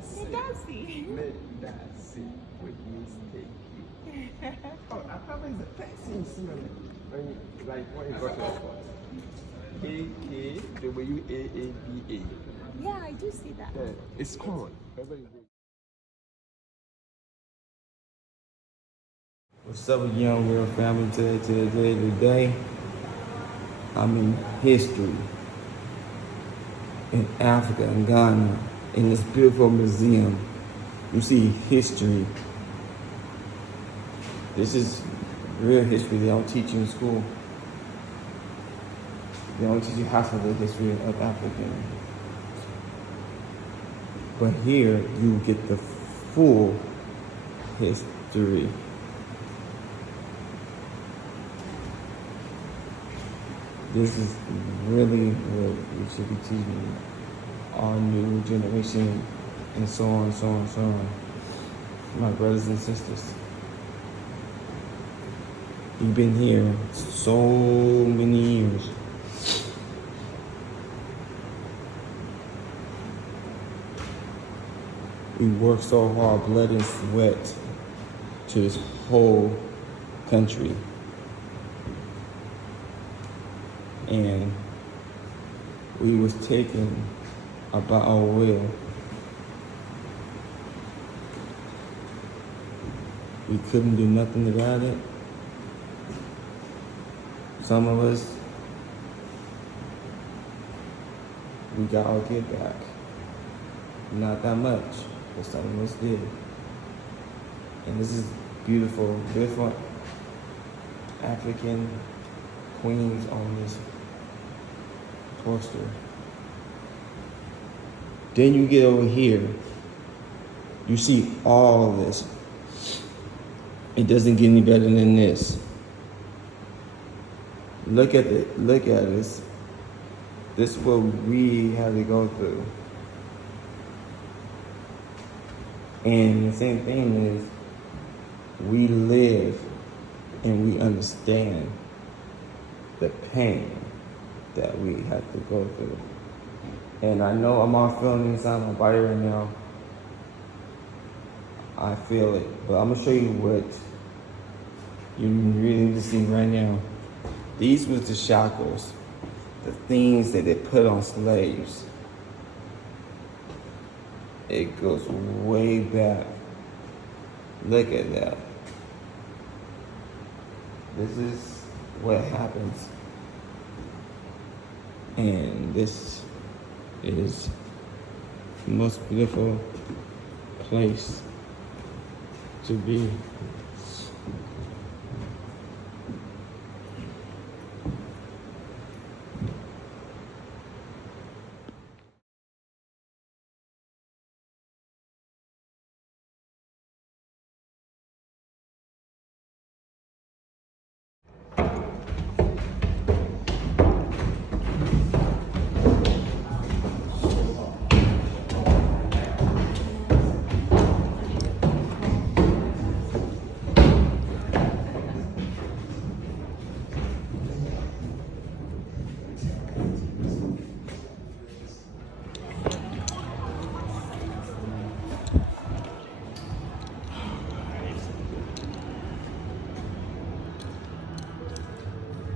Medasi. Medasi, which means thank you. Oh, Akaba is the first thing when you, like when you got to the airport. AKWAABA. Yeah, I do see that. Yeah, it's common. Wherever you go. What's up, Young World family? Today, I'm in history in Africa and Ghana in this beautiful museum. You see history. This is real history they don't teach you in school. They don't teach you half of the history of Africa. But here you get the full history. This is really what we should be teaching our new generation, and so on, so on, so on. My brothers and sisters. You've been here so many years. We worked so hard, blood and sweat, to this whole country. And we was taken about our will. We couldn't do nothing about it. Some of us, we got our get back. Not that much, but some of us did. And this is beautiful, beautiful African queens on this poster. Then you get over here, you see all of this. It doesn't get any better than this. Look at it, look at this. This is what we had to go through. And the same thing is, we live and we understand the pain that we have to go through. And I know I'm all feeling inside my body right now. I feel it, but I'm gonna show you what you really need to see right now. These was the shackles, the things that they put on slaves. It goes way back. Look at that. This is what happens. And this is the most beautiful place to be.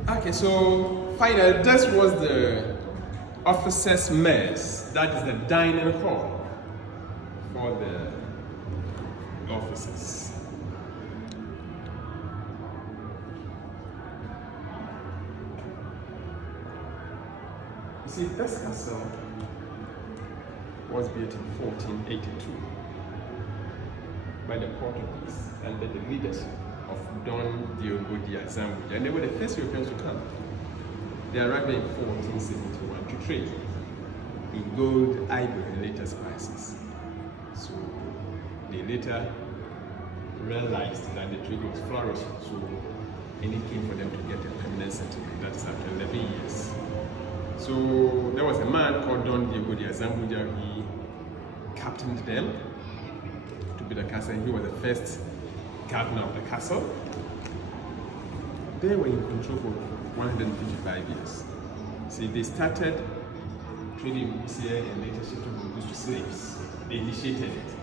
Okay, so finally, this was the officers' mess. That is the dining hall for the officers. You see, this castle was built in 1482 by the Portuguese under the leadership of Don Diogo de Azambuja, and they were the first Europeans to come. They arrived in 1471 to trade in gold, ivory, and later spices. So they later realized that the trade was flourishing, so it came for them to get a permanent settlement. That's after 11 years. So there was a man called Don Diogo de Azambuja. He captained them to be the castle. He was the first governor of the castle. They were in control for 155 years. See, they started trading goods here and later shifted from goods to slaves. They initiated it.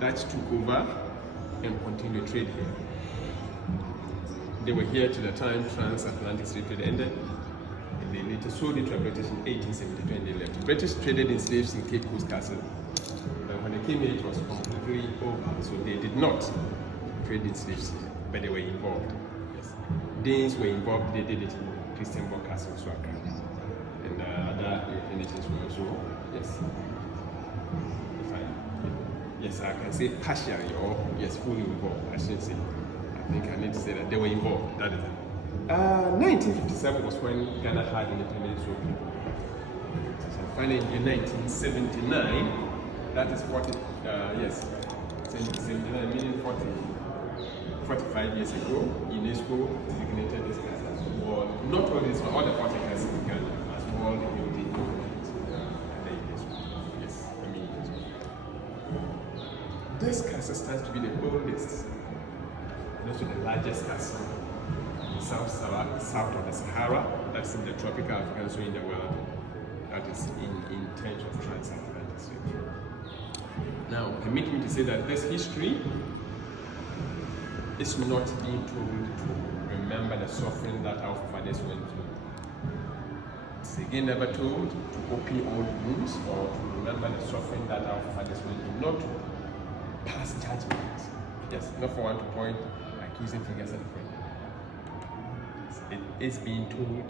Dutch took over and continued trade here. They were here to the time transatlantic slave trade ended, and they later sold it to the British in 1872 and they left. The British traded in slaves in Cape Coast Castle. But when they came here, it was completely over, so they did not trade in slaves here, but they were involved. Yes. Danes were involved, they did it in Christianborg Castle, Swaka. And other European nations were also, yes. Yes, I can say partially or yes, fully involved. I shouldn't say. I think I need to say that they were involved. That is it. 1957 was when Ghana had independence. So finally in 1979, that is 79 meaning 45 years ago, UNESCO designated this as world, not all this, but all the 40 countries in Ghana as world heritage monument. Yes, I mean. This castle stands to be the oldest and also the largest castle south of the Sahara, that's in the tropical African zone in the world, that is in terms of transatlantic trade. Now, permit me to say that this history is not being told to remember the suffering that our fathers went through. It's again never told to open old wounds or to remember the suffering that our fathers went through, not to pass judgment. Yes, not for one to point accusing fingers at a friend. It is being told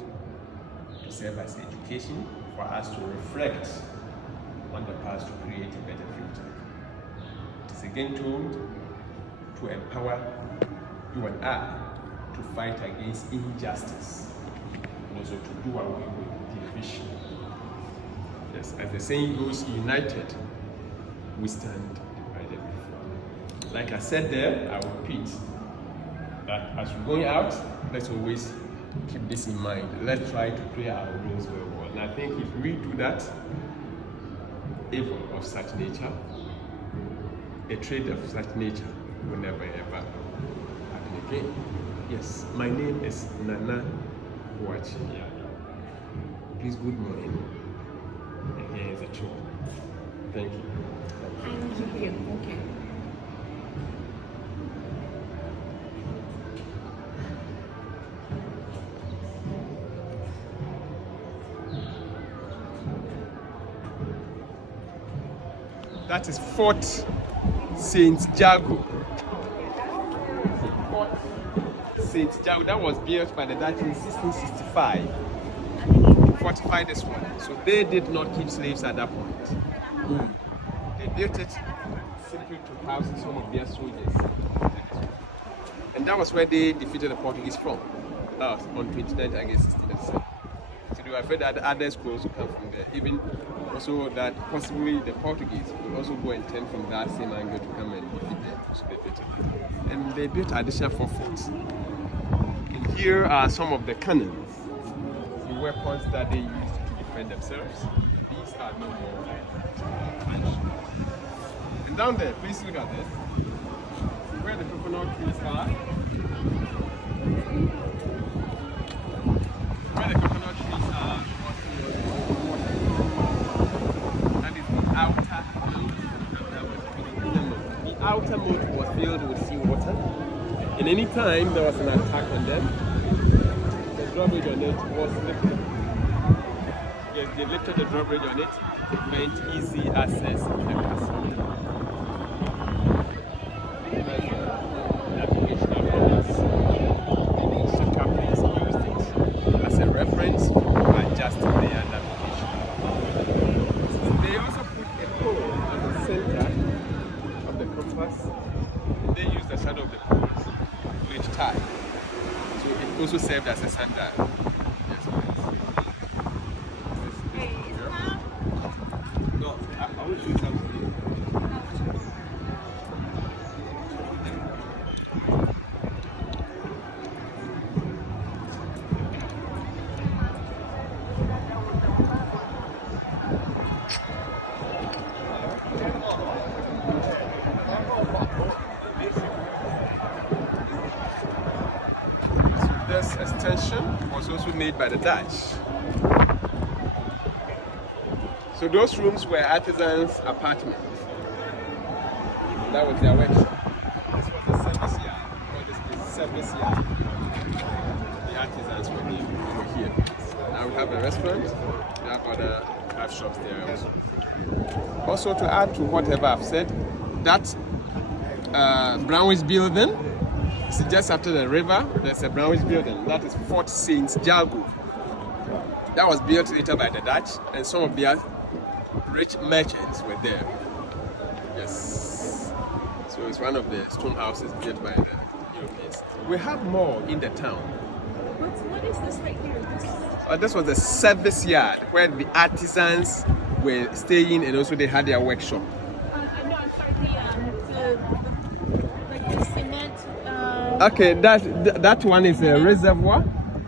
to serve as education for us to reflect on the past to create a better future. It is again told to empower you and I to fight against injustice and also to do away with division. Yes, as the saying goes, united we stand. Like I said there, I will repeat that as we're going out, let's always keep this in mind. Let's try to play our roles very well. And I think if we do that, evil of such nature, a trade of such nature will never ever happen again. Yes, my name is Nana Huachiya. Please, good morning. And here is a tour. Thank you. Thank you. Okay. That is Fort St. Jago. Fort St. Jago, that was built by the Dutch in 1665 to fortify this one. So they did not keep slaves at that point. They built it simply to house some of their soldiers. And that was where they defeated the Portuguese from, on 29th against 1637. So they were afraid that others could also come from there. Even also that possibly the Portuguese will also go and turn from that same angle to come and defeat them. So they built it. And they built additional 4 forts. And here are some of the cannons, the weapons that they used to defend themselves. These are no more. And down there, please look at this. Where the coconut trees are. Where the coconut trees are. The outer moat was filled with seawater, and any time there was an attack on them, the drawbridge on it was lifted. Yes, they lifted the drawbridge on it to prevent easy access to the castle. Navigational compass. So captains used it as a reference for adjusting their navigation. They also put a pole at the center of the compass. They used the shadow of the poles to each tie. So it also served as a sundial. Yes, no, I will do something. This extension was also made by the Dutch. So those rooms were artisans' apartments. That was their workshop. This was the service yard. Or this is service yard. The artisans were here. Now we have a restaurant. We have other shops there also. Also, to add to whatever I've said, that Brownwich building is just after the river. There's a Brownwich building. That is Fort Saint Jago. That was built later by the Dutch, and some of their rich merchants were there. Yes. So it's one of the stone houses built by the Europeans. We have more in the town. What is this right here? This was the service yard where the artisans were staying, and also they had their workshop. No, I'm sorry. The cement. Okay, that one is a reservoir,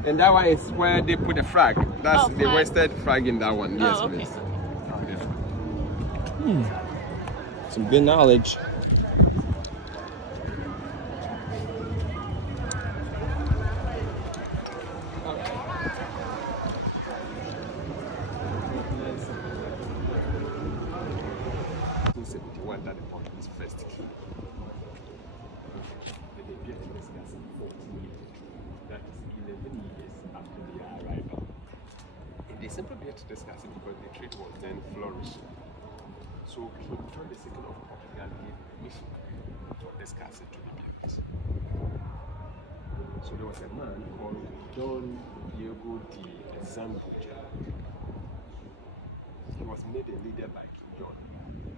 and that one is where they put the flag. That's the wasted flag in that one. Yes, okay. please. Some good knowledge. That the Portuguese first came. They built this castle in 1482. That is 11 years after their arrival. And they simply built this castle because the trade was then flourishing. So King John II of Portugal gave permission for this castle to be built. So there was a man called Don Diego de Zambuja. He was made a leader by King John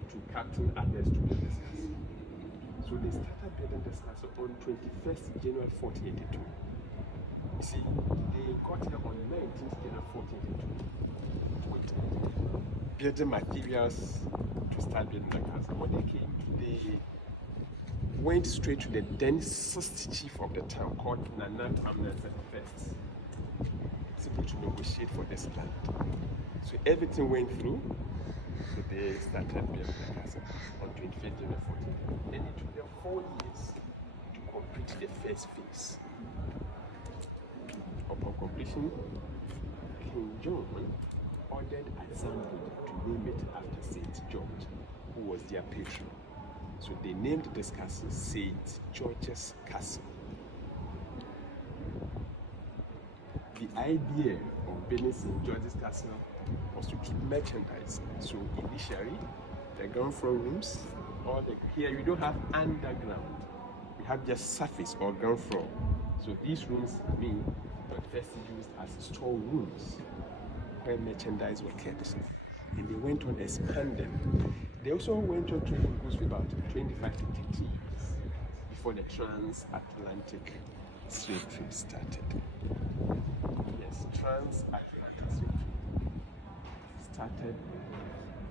to captain others to build this castle. So they started building this castle on 21st January 1482. You see, they got here on 19th January 1482 with building materials to start building the castle. When they came, they went straight to the then sixth chief of the town called Nana Tamnes first, simply to negotiate for this land. So everything went through. So they started building the castle on 25th January 14. And it took them 4 years to complete the first phase. Upon completion, King John ordered assembly to name it after St. George, who was their patron. So they named this castle St. George's Castle. The idea of building St. George's Castle was to keep merchandise. So initially, the ground floor rooms, here you don't have underground. We have just surface or ground floor. So these rooms were first used as store rooms where merchandise were kept. And they went on expanding. They also went on trading goods for about 25 to 30 years before the transatlantic slave trade started. Yes, transatlantic slave trade started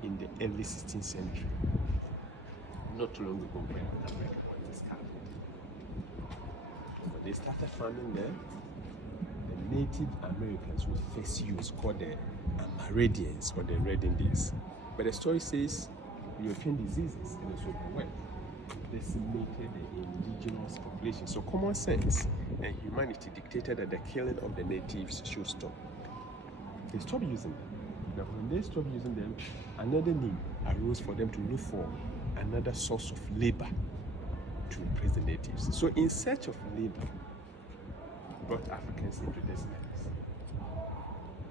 in the early 16th century, not long ago when America was discovered. When they started farming there, the Native Americans would first use called the Amerindians or the Red Indians. But the story says European diseases and also the West decimated the indigenous population. So common sense and humanity dictated that the killing of the natives should stop. They stopped using them. Now when they stopped using them, another need arose for them to look for another source of labor to replace the natives. So in search of labor, brought Africans into this mess.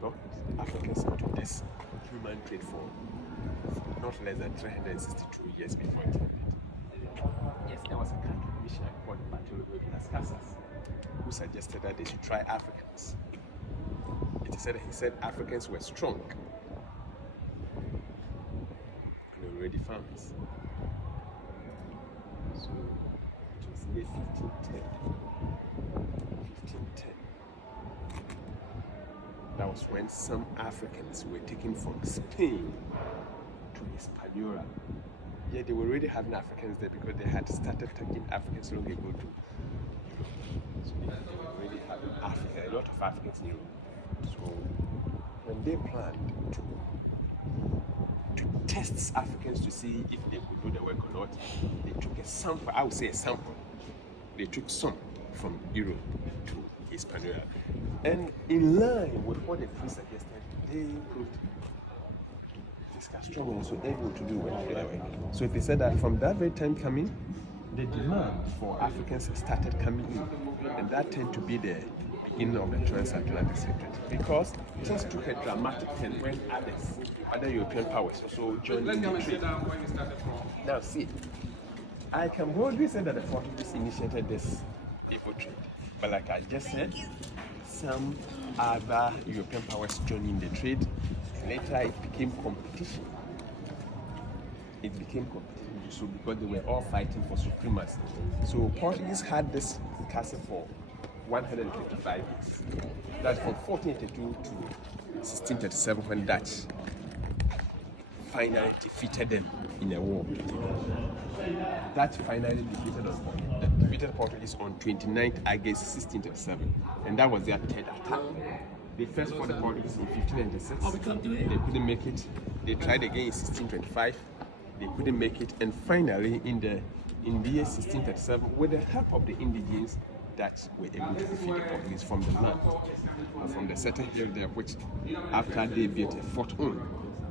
Brought Africans into this human trade for not less than 362 years before it ended. Yes, there was a Catholic missionary called Bartolomeo de las Casas who suggested that they should try Africans. He said Africans were strong and already farmers. So it was year 1510. That was when some Africans were taken from Spain to Hispaniola. Yeah, they were already having Africans there because they had started taking Africans long ago to Europe. So they were already having Africa, a lot of Africans in Europe. So when they planned to test Africans to see if they could do the work or not, they took a sample, I would say a sample. They took some from Europe to Hispaniola. And in line with what the priest suggested, they proved Portuguese got strong and so able to do what they were. So they said that from that very time coming, the demand for Africans started coming in, and that tended to be the beginning of the transatlantic slave trade, because things took a dramatic turn when other European powers also joined in the trade. Now see, I can boldly say that the Portuguese initiated this people trade, but like I just said, some other European powers joined in the trade, and later it became competition. It became competition, so because they were all fighting for supremacy. So Portuguese had this castle for 155 years. That's from 1482 to 1637, when Dutch finally defeated them in a war. Dutch finally defeated Portuguese on 29th August 1637, and that was their third attack. They first fought the Portuguese in 1596. They couldn't make it. They tried again in 1625. They couldn't make it, and finally in the year 1637, with the help of the indigenes, Dutch were able to defeat the Portuguese from the land, from the certain hill there, which after they built a fort on.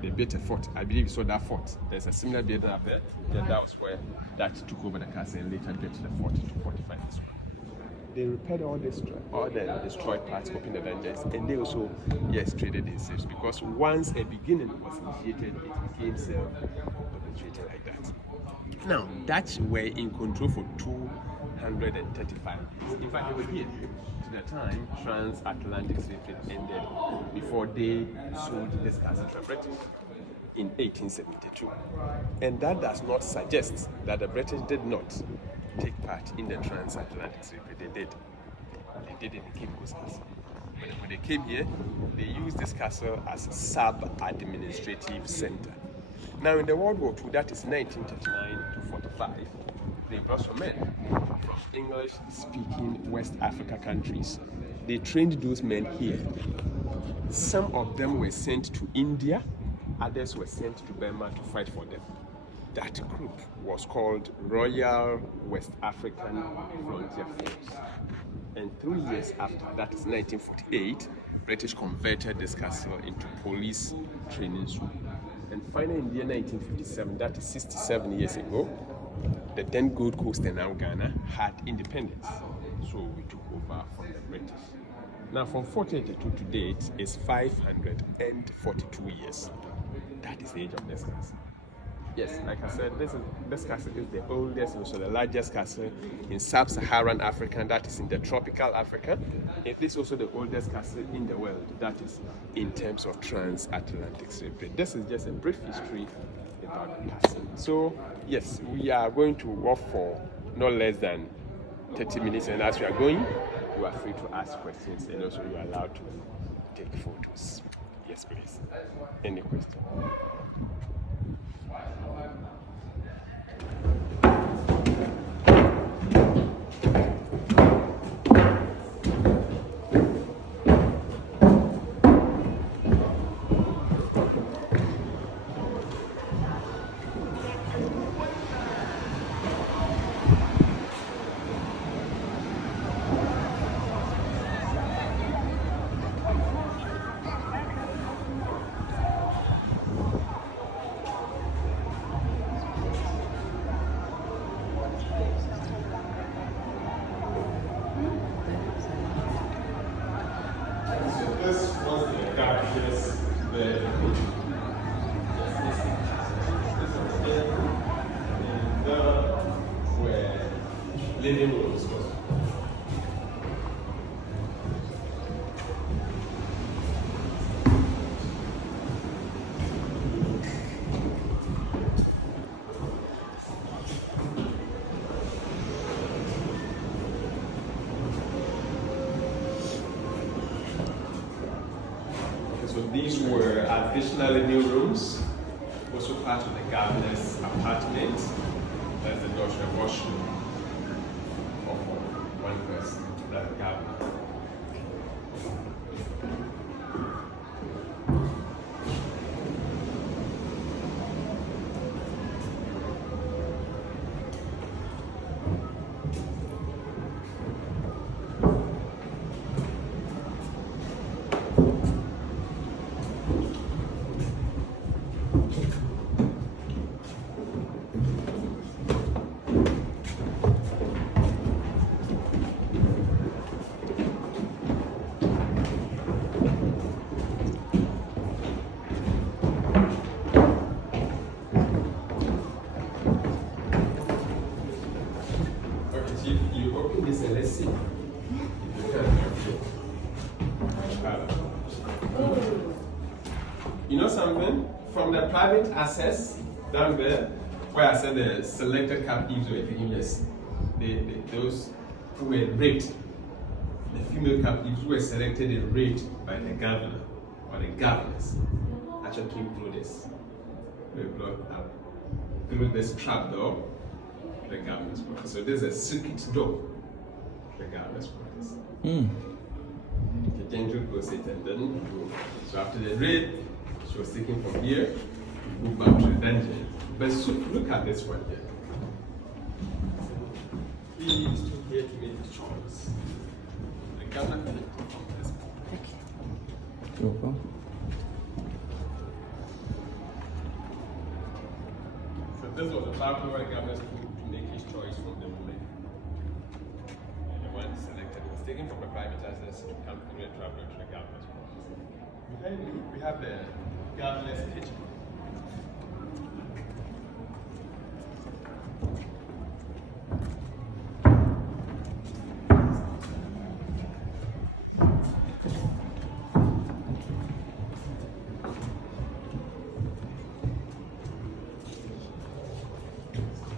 They built a fort. I believe you saw that fort. There's a similar building up there. Then that was where Dutch took over the castle and later built the fort to fortify this one. They repaired all the destroyed parts, opened the dungeons, and they also, traded in slaves, because once a beginning was initiated, it became self-perpetuating like that. Now, Dutch were in control for 235 years. In fact, they were here to the time transatlantic slave trade ended, before they sold this castle to the British in 1872. And that does not suggest that the British did not take part in the transatlantic slave trade. They did. They did in the Cape Coast Castle. But when they came here, they used this castle as a sub-administrative center. Now in the World War II, that is 1939 to 45, they brought some men from English-speaking West Africa countries. They trained those men here. Some of them were sent to India, others were sent to Burma to fight for them. That group was called Royal West African Frontier Force. And 3 years after, that is 1948, British converted this castle into police training school. And finally in the year 1957, that is 67 years ago, the then Gold Coast and now Ghana had independence. So we took over from the British. Now from 1482 to date is 542 years. That is the age of this castle. Yes, like I said, this castle is the oldest and also the largest castle in sub-Saharan Africa, that is in the tropical Africa. It is also the oldest castle in the world, that is in terms of transatlantic slave trade. This is just a brief history about the castle. So, yes, we are going to walk for not less than 30 minutes, and as we are going, you are free to ask questions, and also you are allowed to take photos. Yes, please. Any question? Living rooms. So these were additional living rooms, also part of the gardener's apartment. That's the Dutch washroom. One person, that garden. open this and let's see. If you can. You know something? From the private access down there, where I said the selected captives were taken, yes, those who were raped, the female captives who were selected and raped by the governor or the governors, actually came through this. They blocked up through this trap door, the governor's quarters. So there's a secret door, the governor's quarters. The gentle goes it and then go. So after the raid, she was taken from here, moved back to the dungeon. But so, look at this one here. He is still here to make his choice. The governor picked from this point. Okay. So this was the part where the governor could to make his choice from the women. And the one selected was taken from the private access to come through and travel to the governor's office. Behind me, we have the governor's kitchen.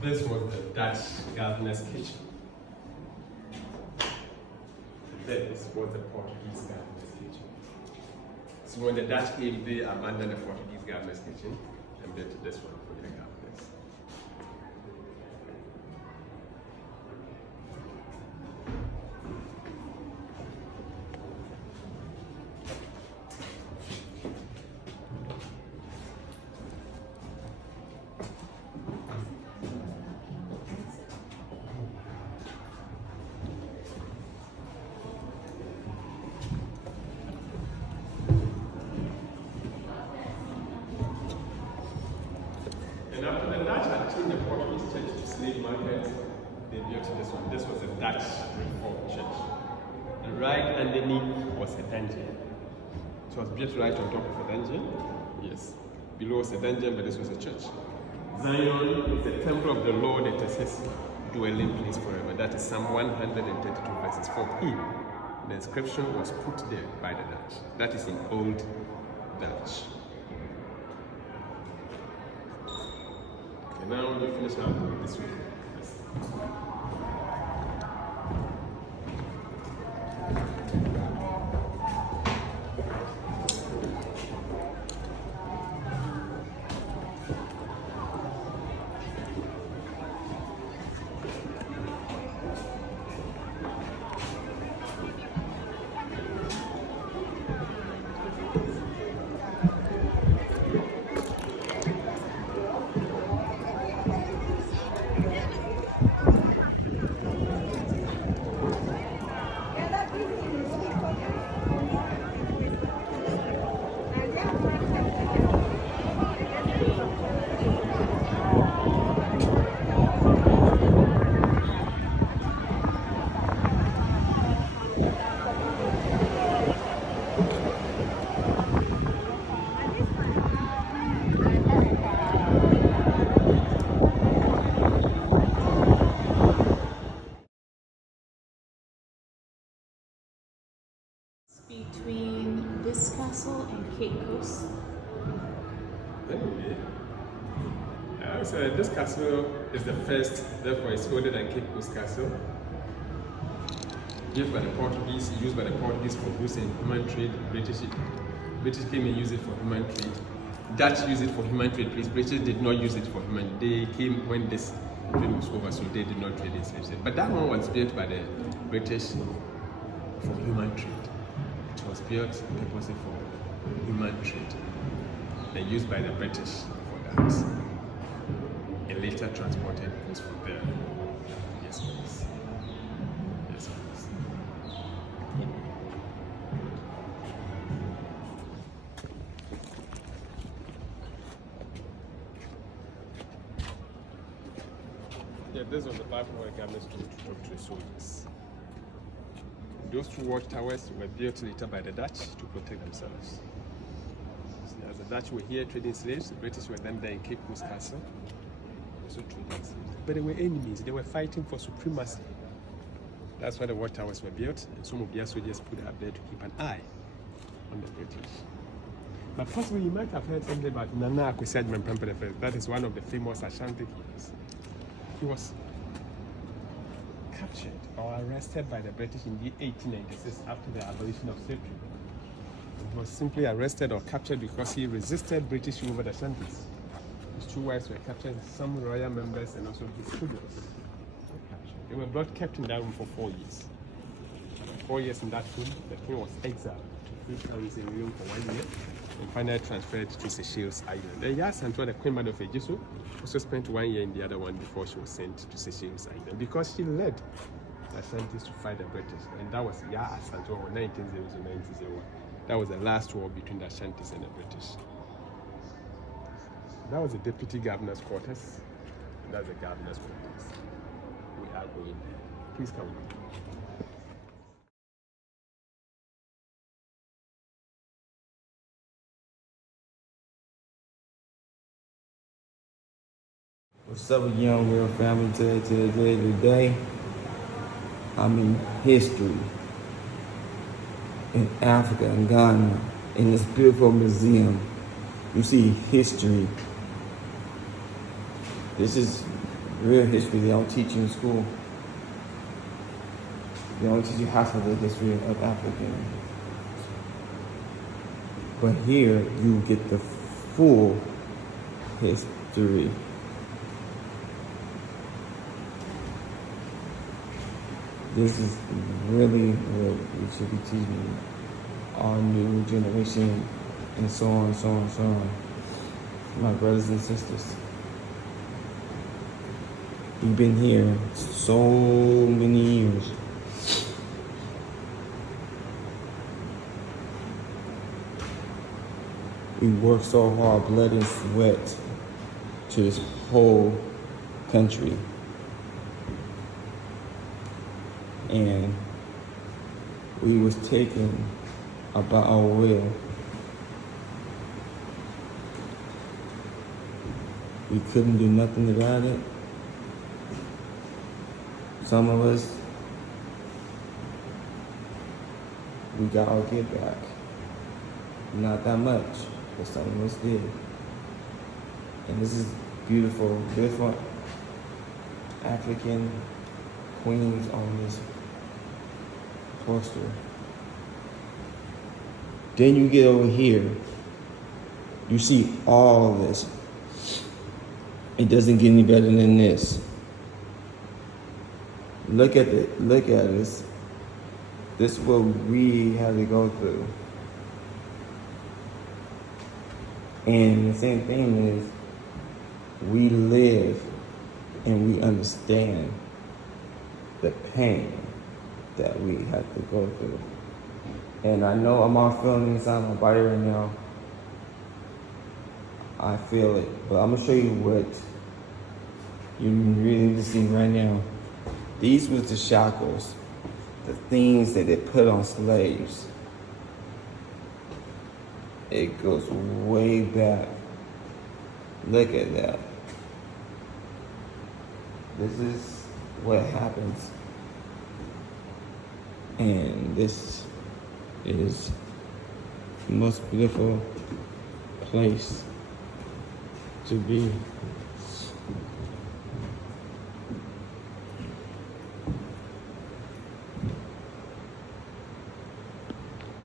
This was the Dutch governor's kitchen. This was the Portuguese governor's kitchen. So when the Dutch came, they abandoned the Portuguese governor's kitchen and built this one for the governors. And after the Dutch had changed the Portuguese church to slave market, they built this one. This was a Dutch Reformed church. And right underneath was a dungeon. It was built right on top of a dungeon. Yes. Below was a dungeon, but this was a church. Zion is the temple of the Lord, it is his dwelling place forever. That is Psalm 132 verses 4. The inscription was put there by the Dutch. That is in Old Dutch. Okay, now you finish out with this way. Yes. Between this castle and Cape Coast. Anyway, I would say this castle is the first, therefore it's older than Cape Coast Castle. Used by the Portuguese, used by the Portuguese for goods and human trade. British came and used it for human trade. Dutch used it for human trade. British did not use it for human. They came when this trade was over, so they did not trade in slaves. But that one was built by the British for human trade. It was built purposely for human trade. Then used by the British for that. And later transported goods from there. Yes, please. Yes, please. Yeah, this was the part where governments could talk to the soldiers. Those two watchtowers were built later by the Dutch to protect themselves. So as the Dutch were here trading slaves, the British were then there in Cape Coast Castle, also trading slaves. But they were enemies, they were fighting for supremacy. That's why the watchtowers were built, and some of their soldiers put up there to keep an eye on the British. But possibly you might have heard something about Nana Akosua Mempempe the First. That is one of the famous Ashanti kings. He was captured or arrested by the British in the 1896 after the abolition of slavery. He was simply arrested or captured because he resisted British rule over the Ashantis. His two wives were captured, some royal members, and also his children were captured. They were both kept in that room for 4 years. 4 years in that room, the king was exiled to 3 towns in room for 1 year and finally transferred to Seychelles Island. Then Yasantua, the Queen Mother of Ejisu, also spent 1 year in the other one before she was sent to Seychelles Island because she led the Ashantis to fight the British. And that was Yasantua, 1900-1901. That was the last war between the Ashantis and the British. That was the deputy governor's quarters, and that's the governor's quarters. We are going there. Please come. What's up, Young World family? Today, I'm in history in Africa and Ghana in this beautiful museum. You see history. This is real history they don't teach you in school. They don't teach you half of the history of Africa. But here you get the full history. This is really what we should be teaching our new generation, and so on, so on, so on. My brothers and sisters. We've been here so many years. We worked so hard, blood and sweat, to this whole country. And we was taken about our will. We couldn't do nothing about it. Some of us, we got our get back. Not that much, but some of us did. And this is beautiful, beautiful African queens on this poster. Then you get over here, you see all of this. It doesn't get any better than this. Look at it, look at this. This is what we had to go through. And the same thing is, we live and we understand the pain that we had to go through. And I know I'm all feeling inside my body right now. I feel it, but I'm gonna show you what you really need to see right now. These was the shackles, the things that they put on slaves. It goes way back. Look at that. This is what happens. And this is the most beautiful place to be.